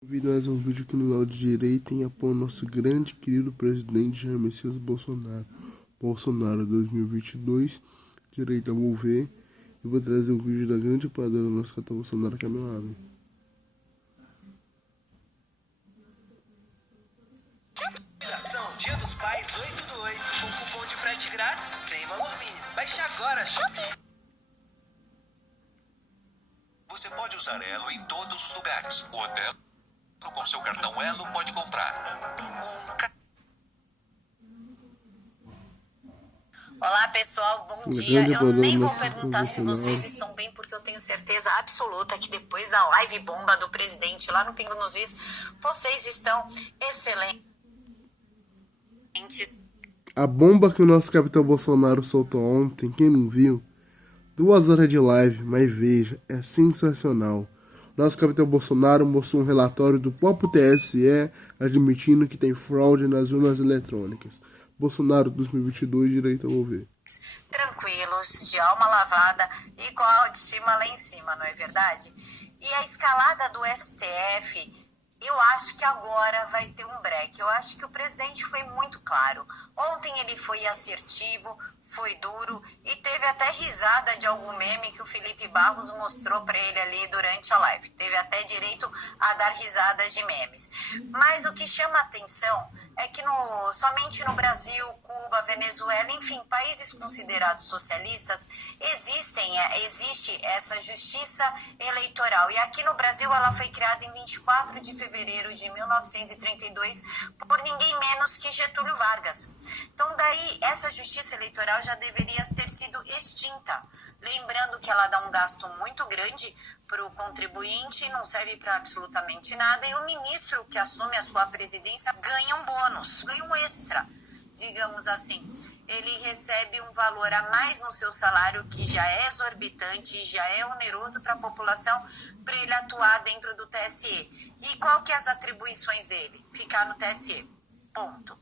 Bem-vindo a mais um vídeo aqui no lado direito em apoio ao nosso grande querido presidente Jair Messias Bolsonaro. Bolsonaro 2022, direita vou ver. Eu vou trazer um vídeo da grande apoiadora do nosso canal Bolsonaro, que é a minha ave. Dia dos Pais 8 do 8, com cupom de frete grátis, sem valor mínimo. Baixe agora, Você pode usar Elo em todos os lugares. O hotel, com seu cartão Elo, pode comprar Olá pessoal, bom dia. Eu nem vou perguntar se vocês estão bem, porque eu tenho certeza absoluta que depois da live bomba do presidente lá no Pingo nos Is, vocês estão excelentes. A bomba que o nosso capitão Bolsonaro soltou ontem, quem não viu, 2 horas de live, mas veja, é sensacional. Nosso capitão Bolsonaro mostrou um relatório do próprio TSE admitindo que tem fraude nas urnas eletrônicas. Bolsonaro 2022, direita vou ver. Tranquilos, de alma lavada e com a autoestima lá em cima, não é verdade? E a escalada do STF, eu acho que agora vai ter um break. Eu acho que o presidente foi muito claro. Ontem ele foi assertivo, foi duro e teve até risada de algum meme que o Felipe Barros mostrou para ele ali durante a live. Teve até direito a dar risadas de memes. Mas o que chama atenção é que somente no Brasil, Cuba, Venezuela, enfim, países considerados socialistas, existe essa justiça eleitoral. E aqui no Brasil ela foi criada em 24 de fevereiro de 1932 por ninguém menos que Getúlio Vargas. Então daí essa justiça eleitoral já deveria ter sido extinta. Lembrando que ela dá um gasto muito grande para o contribuinte, não serve para absolutamente nada, e o ministro que assume a sua presidência ganha um bônus, ganha um extra, digamos assim. Ele recebe um valor a mais no seu salário, que já é exorbitante, já é oneroso para a população, para ele atuar dentro do TSE. E qual que é as atribuições dele? Ficar no TSE, ponto.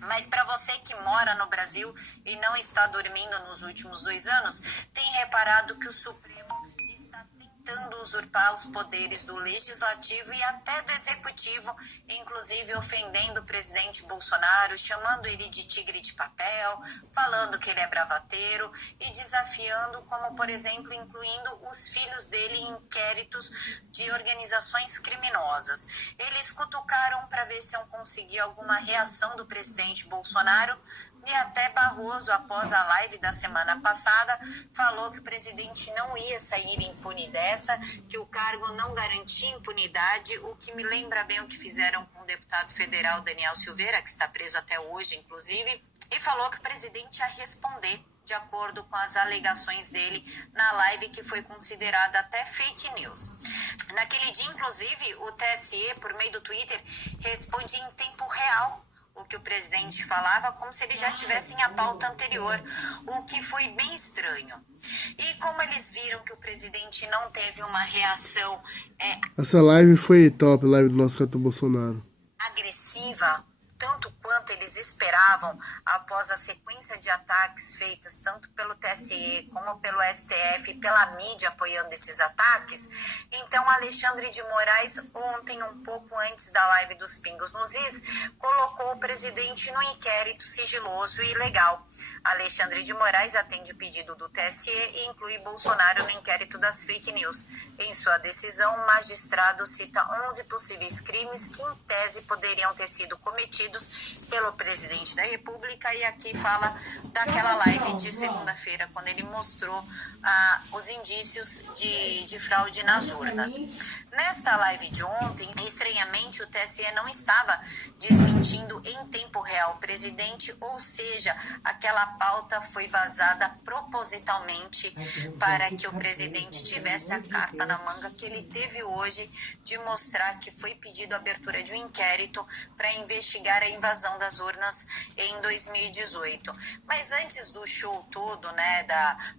Mas para você que mora no Brasil e não está dormindo nos últimos 2 anos, tem reparado que o Supremo está tentando usurpar os poderes do Legislativo e até do Executivo, inclusive ofendendo o presidente Bolsonaro, chamando ele de tigre de papel, falando que ele é bravateiro e desafiando, como por exemplo, incluindo os filhos dele em inquéritos de organizações criminosas. Eles cutucaram para ver se iam conseguir alguma reação do presidente Bolsonaro, e até Barroso, após a live da semana passada, falou que o presidente não ia sair impune dessa, que o cargo não garantia impunidade, o que me lembra bem o que fizeram com o deputado federal Daniel Silveira, que está preso até hoje, inclusive, e falou que o presidente ia responder de acordo com as alegações dele na live, que foi considerada até fake news. Naquele dia, inclusive, o TSE, por meio do Twitter, respondia em tempo real o que o presidente falava, como se eles já tivessem a pauta anterior, o que foi bem estranho. E como eles viram que o presidente não teve uma reação Essa live foi top, live do nosso cantor Bolsonaro. Agressiva, tanto quanto eles esperavam, após a sequência de ataques feitas tanto pelo TSE como pelo STF, pela mídia apoiando esses ataques, então Alexandre de Moraes, ontem, um pouco antes da live dos Pingos nos Is, colocou o presidente no inquérito sigiloso e ilegal. Alexandre de Moraes atende pedido do TSE e inclui Bolsonaro no inquérito das fake news. Em sua decisão, o magistrado cita 11 possíveis crimes que, em tese, poderiam ter sido cometidos pelo presidente da República, e aqui fala daquela live de segunda-feira, quando ele mostrou os indícios de fraude nas urnas. Nesta live de ontem, estranhamente, o TSE não estava desmentindo em tempo real o presidente, ou seja, aquela pauta foi vazada propositalmente para que o presidente tivesse a carta na manga que ele teve hoje de mostrar que foi pedido a abertura de um inquérito para investigar a invasão das urnas em 2018. Mas antes do show todo,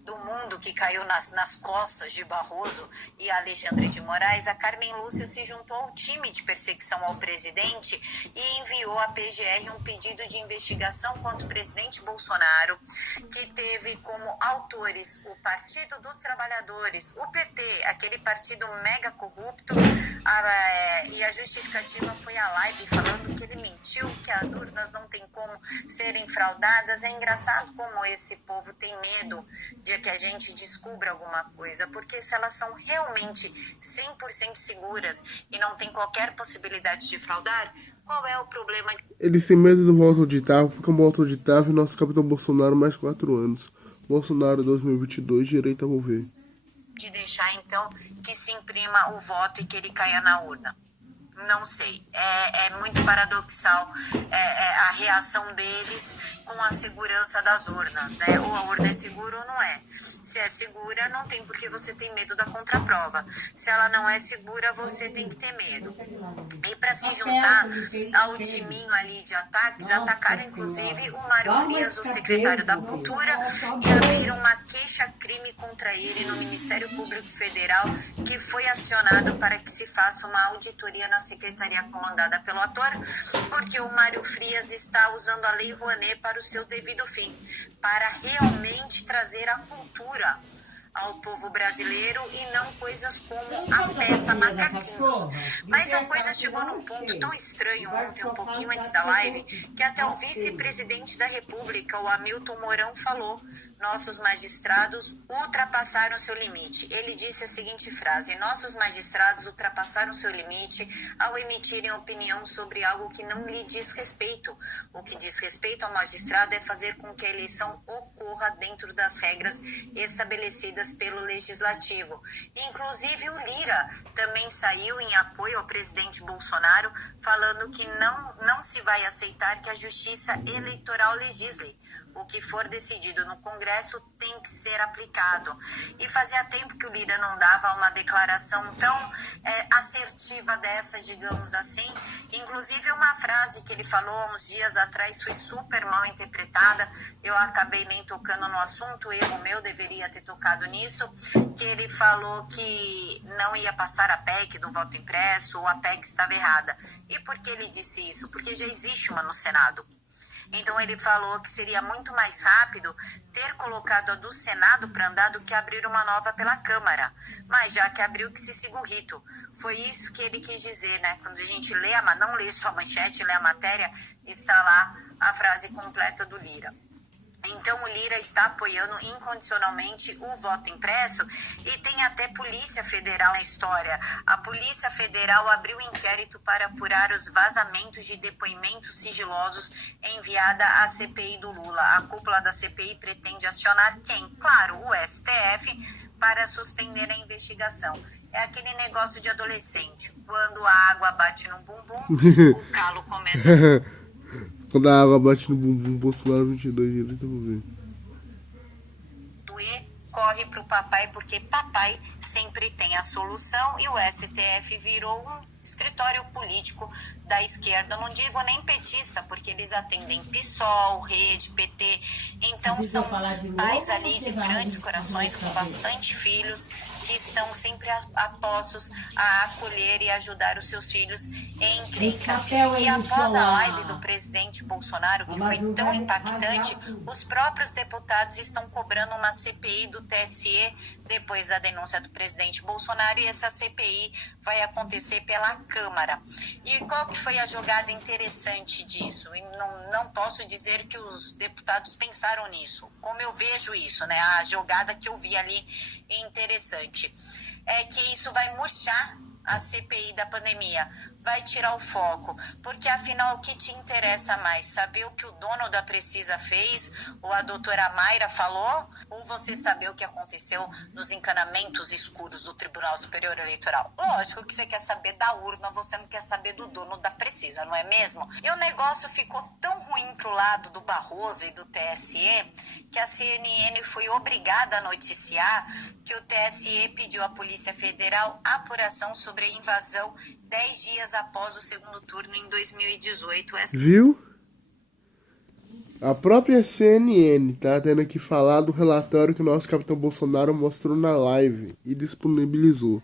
do mundo que caiu nas costas de Barroso e Alexandre de Moraes, a Carmen Lúcia se juntou ao time de perseguição ao presidente e enviou à PGR um pedido de investigação contra o presidente Bolsonaro, que teve como autores o Partido dos Trabalhadores, o PT, aquele partido mega corrupto, e a justificativa foi a live falando que ele mentiu, que as urnas não tem como serem fraudadas. É engraçado como esse povo tem medo de que a gente descubra alguma coisa, porque se elas são realmente 100% seguras e não tem qualquer possibilidade de fraudar, qual é o problema? Eles têm medo do voto auditável, porque o voto auditável, nosso capitão Bolsonaro, mais 4 anos. Bolsonaro 2022, direito a mover. De deixar, então, que se imprima o voto e que ele caia na urna. Não sei, é muito paradoxal a reação deles com a segurança das urnas, né? Ou a urna é segura ou não é. Se é segura, não tem por que você ter medo da contraprova. Se ela não é segura, você tem que ter medo. E para se juntar ao timinho ali de ataques, atacaram inclusive o Mário Frias, o secretário da Cultura, e abriram uma queixa-crime contra ele no Ministério Público Federal, que foi acionado para que se faça uma auditoria na secretaria comandada pelo ator, porque o Mário Frias está usando a Lei Rouanet para o seu devido fim, para realmente trazer a cultura ao povo brasileiro e não coisas como a peça Macaquinhos. Mas a coisa chegou num ponto tão estranho ontem, um pouquinho antes da live, que até o vice-presidente da República, o Hamilton Mourão, falou: nossos magistrados ultrapassaram seu limite. Ele disse a seguinte frase: nossos magistrados ultrapassaram seu limite ao emitirem opinião sobre algo que não lhe diz respeito. O que diz respeito ao magistrado é fazer com que a eleição ocorra dentro das regras estabelecidas pelo Legislativo. Inclusive o Lira também saiu em apoio ao presidente Bolsonaro, falando que não se vai aceitar que a Justiça Eleitoral legisle. O que for decidido no Congresso tem que ser aplicado. E fazia tempo que o Lira não dava uma declaração tão assertiva dessa, digamos assim. Inclusive uma frase que ele falou uns dias atrás foi super mal interpretada. Eu acabei nem tocando no assunto, erro meu, deveria ter tocado nisso. Que ele falou que não ia passar a PEC do voto impresso, ou a PEC estava errada. E por que ele disse isso? Porque já existe uma no Senado. Então ele falou que seria muito mais rápido ter colocado a do Senado para andar do que abrir uma nova pela Câmara. Mas já que abriu, que se siga o rito. Foi isso que ele quis dizer, né? Quando a gente lê, não lê só a manchete, lê a matéria, está lá a frase completa do Lira. Então o Lira está apoiando incondicionalmente o voto impresso e tem até Polícia Federal na história. A Polícia Federal abriu inquérito para apurar os vazamentos de depoimentos sigilosos enviada à CPI do Lula. A cúpula da CPI pretende acionar quem? Claro, o STF, para suspender a investigação. É aquele negócio de adolescente. Quando a água bate no bumbum, o calo começa a... Quando a água bate no bumbum, Bolsonaro 22, direito a mover. Corre pro papai, porque papai sempre tem a solução, e o STF virou um escritório político da esquerda. Não digo nem petista, porque eles atendem PSOL, Rede, PT. Então são pais ali de grandes corações, com bastante filhos, que estão sempre apostos a acolher e ajudar os seus filhos em encrencas. E após a live do presidente Bolsonaro, que foi tão impactante, os próprios deputados estão cobrando uma CPI do TSE depois da denúncia do presidente Bolsonaro, e essa CPI vai acontecer pela Câmara. E qual que foi a jogada interessante disso? E não posso dizer que os deputados pensaram nisso, como eu vejo isso, né? A jogada que eu vi ali interessante é que isso vai murchar a CPI da pandemia, vai tirar o foco, porque afinal o que te interessa mais? Saber o que o dono da Precisa fez, ou a doutora Mayra falou, ou você saber o que aconteceu nos encanamentos escuros do Tribunal Superior Eleitoral? Lógico que você quer saber da urna, você não quer saber do dono da Precisa, não é mesmo? E o negócio ficou tão ruim pro lado do Barroso e do TSE, que a CNN foi obrigada a noticiar que o TSE pediu à Polícia Federal apuração sobre a invasão 10 dias após o segundo turno em 2018. Viu? A própria CNN tá tendo que falar do relatório que o nosso capitão Bolsonaro mostrou na live e disponibilizou.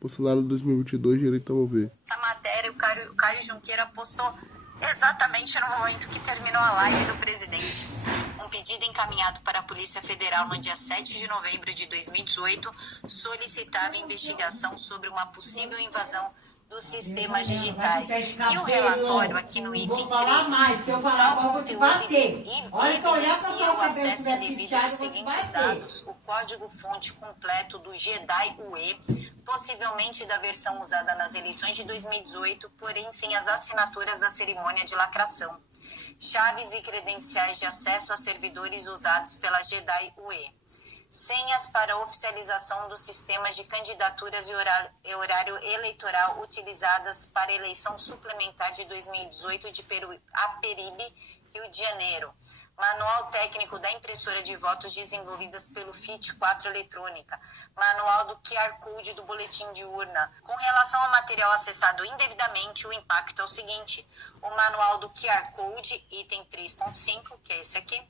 Bolsonaro 2022, direito a mover. Essa matéria, o Caio Junqueira postou exatamente no momento que terminou a live do presidente. Um pedido encaminhado para a Polícia Federal no dia 7 de novembro de 2018 solicitava investigação sobre uma possível invasão dos sistemas digitais. E o relatório aqui no item 3, tal conteúdo evidencia o acesso indevido dos seguintes dados: o código-fonte completo do JEDI-UE, possivelmente da versão usada nas eleições de 2018, porém sem as assinaturas da cerimônia de lacração. Chaves e credenciais de acesso a servidores usados pela JEDI-UE. Senhas para oficialização dos sistemas de candidaturas e horário eleitoral utilizadas para a eleição suplementar de 2018 de Aperibe, Rio de Janeiro. Manual técnico da impressora de votos desenvolvidas pelo FIT4 Eletrônica. Manual do QR Code do boletim de urna. Com relação ao material acessado indevidamente, o impacto é o seguinte: o manual do QR Code, item 3.5, que é esse aqui,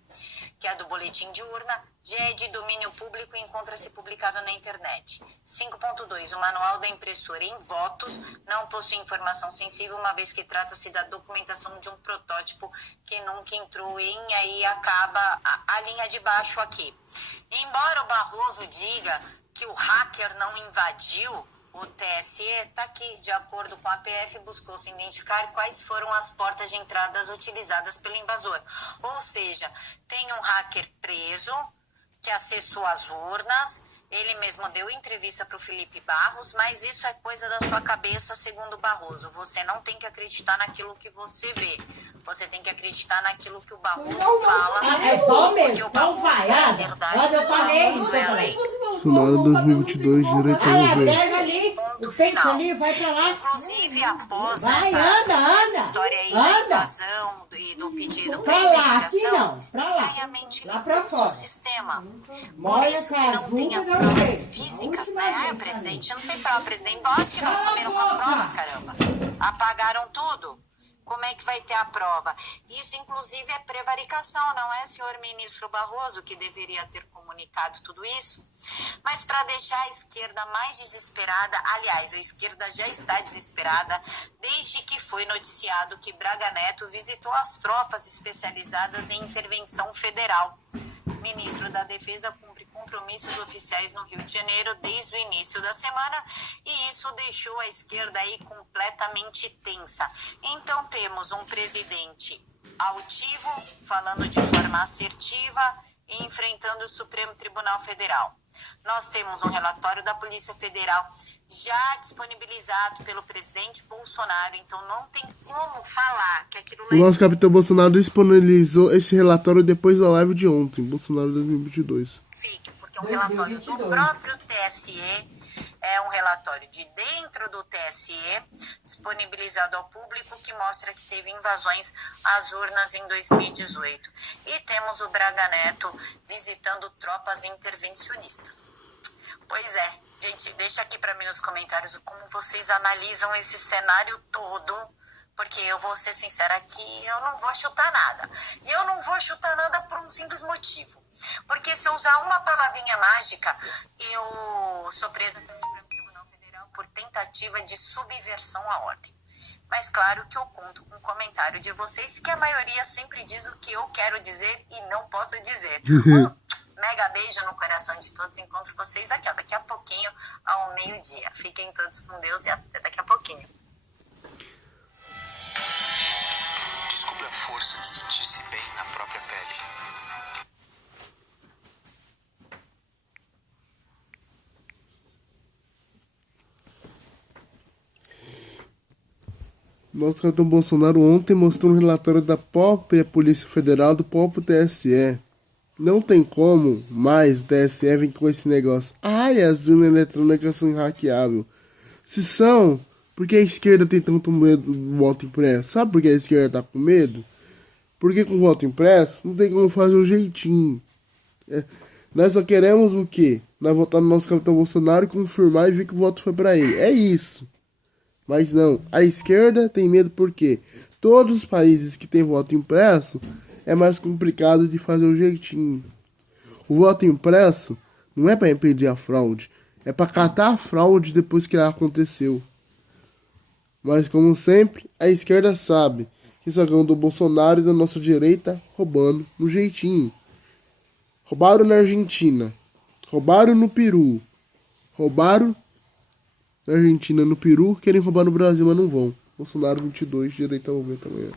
que é do boletim de urna, já é de domínio público e encontra-se publicado na internet. 5.2. O manual da impressora em votos não possui informação sensível, uma vez que trata-se da documentação de um protótipo que nunca entrou em, aí acaba a linha de baixo aqui. Embora o Barroso diga que o hacker não invadiu o TSE, está aqui, de acordo com a PF, buscou-se identificar quais foram as portas de entradas utilizadas pelo invasor. Ou seja, tem um hacker preso que acessou as urnas. Ele mesmo deu entrevista para o Felipe Barros, mas isso é coisa da sua cabeça, segundo Barroso. Você não tem que acreditar naquilo que você vê. Você tem que acreditar naquilo que o Barroso fala. É bom mesmo, porque o Barroso é a verdade, eu falei o Barroso é a lei. Bolsonaro 2022, direito a mover. Pega ali, Ponto o peito final. ali, vai pra lá. Inclusive, após Vai, essa anda. história aí da Anda. invasão e do pedido Pra para lá, aqui investigação, não, pra lá. estranhamente Lá pra limpou o fora. sistema. Por Molha isso que não tem as com a provas vez. físicas, A última né? vez, O presidente não tem prova. O presidente gosta que não sumiram com as provas, caramba. Apagaram tudo. Como é que vai ter a prova? Isso, inclusive, é prevaricação, não é, senhor ministro Barroso, que deveria ter comunicado tudo isso? Mas para deixar a esquerda mais desesperada, aliás, a esquerda já está desesperada desde que foi noticiado que Braga Neto visitou as tropas especializadas em intervenção federal. Ministro da Defesa cumpre compromissos oficiais no Rio de Janeiro desde o início da semana, e isso deixou a esquerda aí completamente tensa. Então temos um presidente altivo, falando de forma assertiva e enfrentando o Supremo Tribunal Federal. Nós temos um relatório da Polícia Federal já disponibilizado pelo presidente Bolsonaro, então não tem como falar que aquilo lá... O nosso capitão Bolsonaro disponibilizou esse relatório depois da live de ontem, Bolsonaro 2022. Fake, porque é um relatório do próprio TSE, é um relatório de dentro do TSE, disponibilizado ao público, que mostra que teve invasões às urnas em 2018. E temos o Braga Neto visitando tropas intervencionistas. Pois é, gente, deixa aqui para mim nos comentários como vocês analisam esse cenário todo, porque eu vou ser sincera aqui, eu não vou chutar nada. E eu não vou chutar nada por um simples motivo. Porque se eu usar uma palavrinha mágica, eu sou presa pelo Supremo Tribunal Federal por tentativa de subversão à ordem. Mas claro que eu conto com o comentário de vocês, que a maioria sempre diz o que eu quero dizer e não posso dizer. Mega beijo no coração de todos. Encontro vocês aqui, ó, daqui a pouquinho, ao meio-dia. Fiquem todos com Deus e até daqui a pouquinho. Descubra a força de sentir-se bem na própria pele. Nosso capitão Bolsonaro ontem mostrou um relatório da própria Polícia Federal, do próprio TSE. Não tem como mais o TSE vir com esse negócio. Ai, as urnas eletrônicas são hackeáveis. Se são, por que a esquerda tem tanto medo do voto impresso? Sabe por que a esquerda tá com medo? Porque com o voto impresso não tem como fazer um jeitinho. Nós só queremos o quê? Nós votar no nosso capitão Bolsonaro e confirmar e ver que o voto foi pra ele. É isso. Mas não, a esquerda tem medo porque todos os países que tem voto impresso é mais complicado de fazer o jeitinho. O voto impresso não é para impedir a fraude, É pra catar a fraude depois que ela aconteceu. Mas, como sempre, a esquerda sabe que só ganham do Bolsonaro e da nossa direita roubando no jeitinho. Roubaram na Argentina. Roubaram no Peru. Roubaram na Argentina, no Peru. Querem roubar no Brasil, mas não vão. Bolsonaro 22, direita 90 amanhã.